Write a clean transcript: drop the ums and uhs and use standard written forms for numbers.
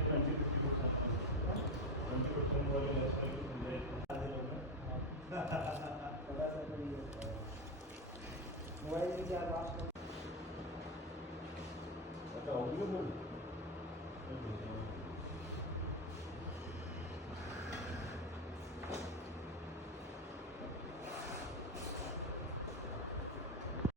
20% वाले मोबाइल से क्या बात अच्छा ऑडियो बोल